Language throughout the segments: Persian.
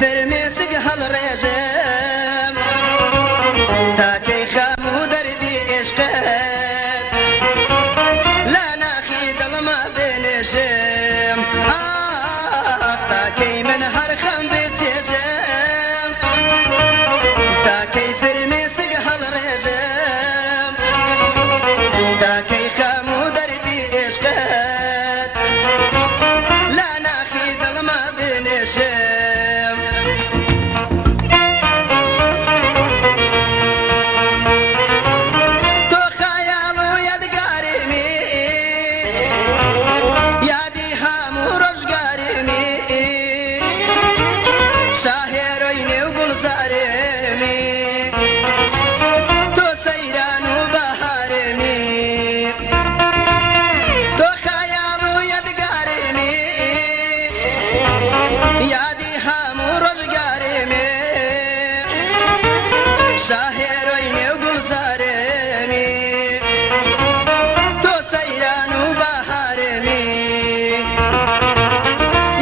فرمێسک هەڵڕێژم تاکەی خەم و دەردی عێشقت لە ناخی دڵما بێنێژم تاکەی من هەر خەم بچێژم تاکەی فرمێسک هەڵڕێژم تاکەی خەم و دەردی عێشقت لە ناخی دڵما بێنێژم تۆ خەیاڵ و یادگارمی یادی هەموو ڕۆژگارمی شاهێرۆی نێو گوڵزارێمی تۆ سەیران و بەهارێمی تۆ خەیاڵ و یادگارمی یادی هەموو ڕۆژگارێمی شاهێرۆی نێو گوڵزارێمی تۆ سەیران و بەهارێمی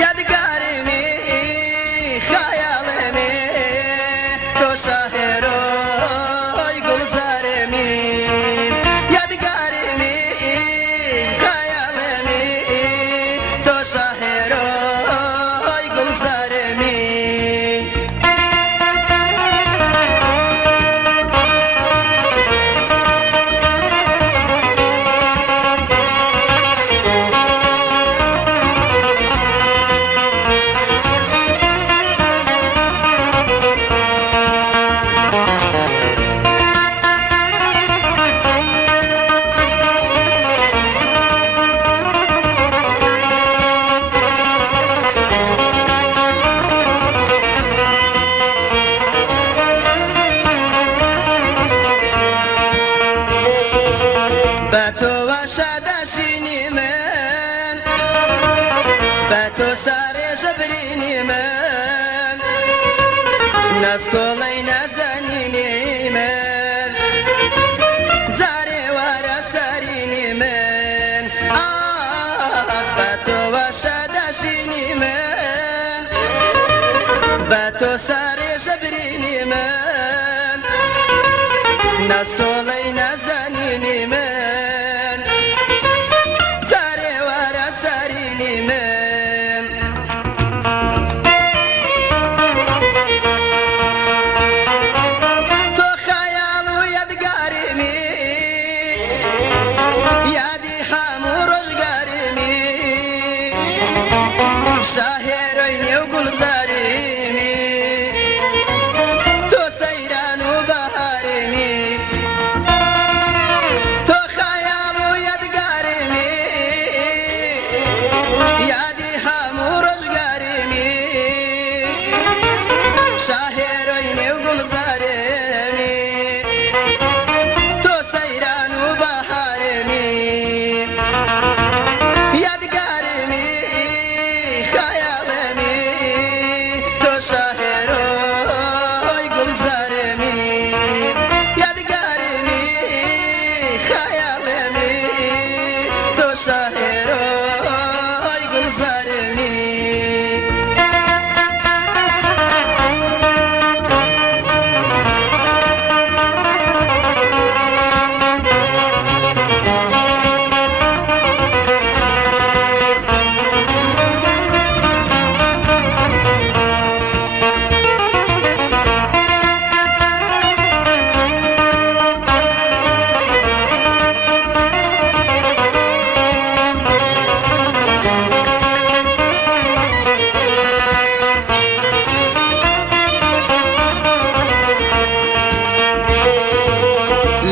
یادگارێمی خەیاڵێمی تۆ شاهێرۆی گوڵزارێمی یادگارێمی خەیاڵێمی تۆ شاهێرۆی گوڵزارێمی بە تۆوە شادەشینی من بە تۆ سارێژە برینی من نەسکۆڵەی نەزانینی من جارێ وارە سەرینی من بە تۆوە شادەشینی من بە تۆ سارێژە برینی من نەسکۆڵەی نەزانینی من جارێ وارە سەرینی من تۆ خەیاڵ و یادگارمی یادی هەموو ڕۆژگارمی شاهێرۆی نێو گوڵزارمی تۆ سەیران و بەهارمی تۆ خەیاڵ و یادگارمی یادی هەموو ڕۆژگارمی شاهێرۆی نێو گوڵزارمی تۆ سەیران و بەهارمی یادگارمی خەیاڵێمی تۆ شاهێرۆی گوڵزارمی یادگارمی خەیاڵێمی تۆ شاهێرۆی گوڵزارمی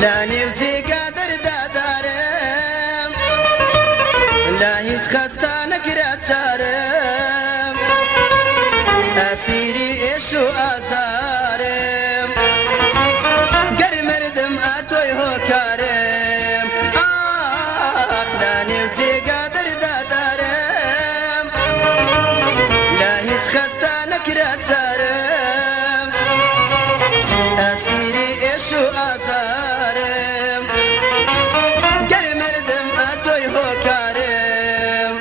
لا نێو جێگا دەردادارم لا هیچ خەستا نەکرا چارم ئەسیری ئێش و ئازارم گەر مردم ئاتۆی هۆکارم لا نێو جێگا دەردادارم لا هیچ خەستا نەکرا چارم ئەسیری ئێش و ئازارم گەر مردم ئاتۆی هۆکارم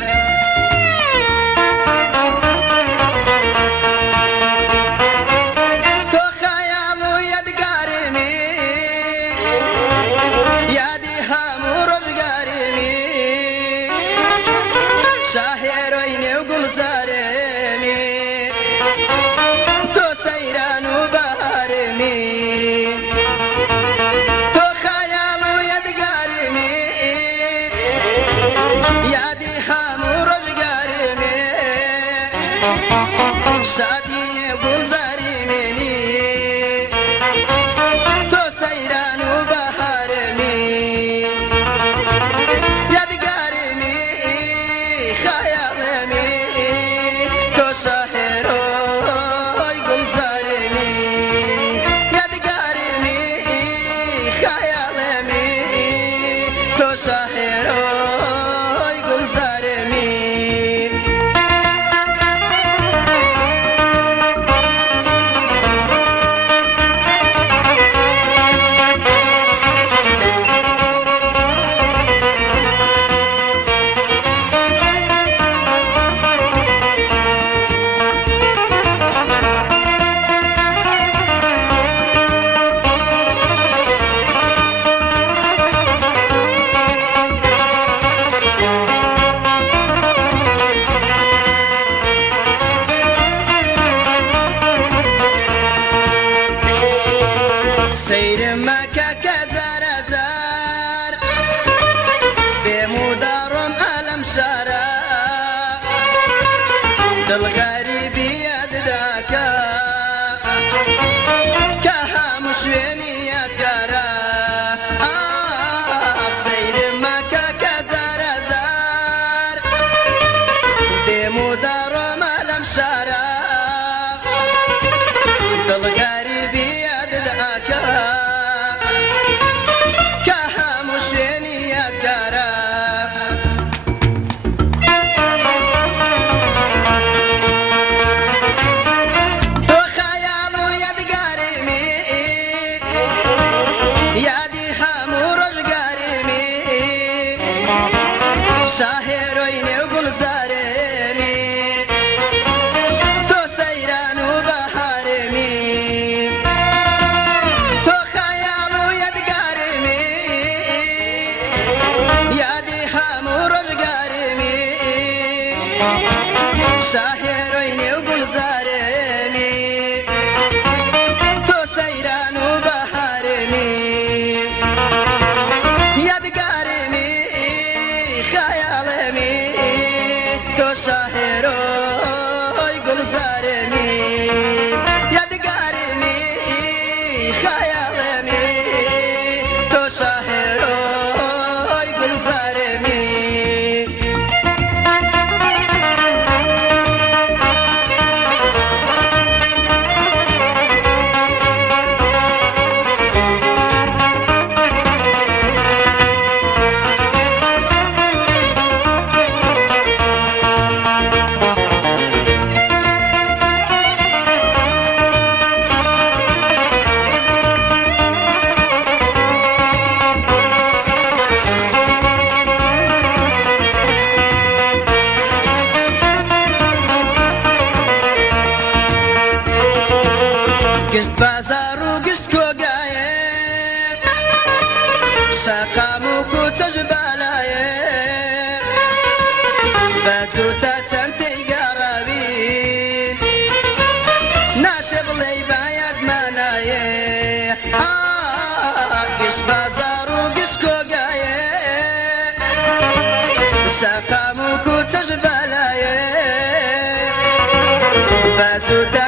شاهێرۆی نێو گوڵزارێمی تۆ سەیران و بەهارێمی یادگارێمی خەیاڵێمی تۆ شاهێرۆی گوڵزارێمی یادگارێمی خەیاڵێمی تۆ شاهێرۆی گوڵزارێمی گشت بازار و گشت کۆگایە شەقام و کوچەش بالایە بەجووتە چەند تێیگەڕاوین ناشێ بڵێ بایەتمانایە گشت بازار و گشت کۆگایە شەقام و کوچەش بالایە بەجووتە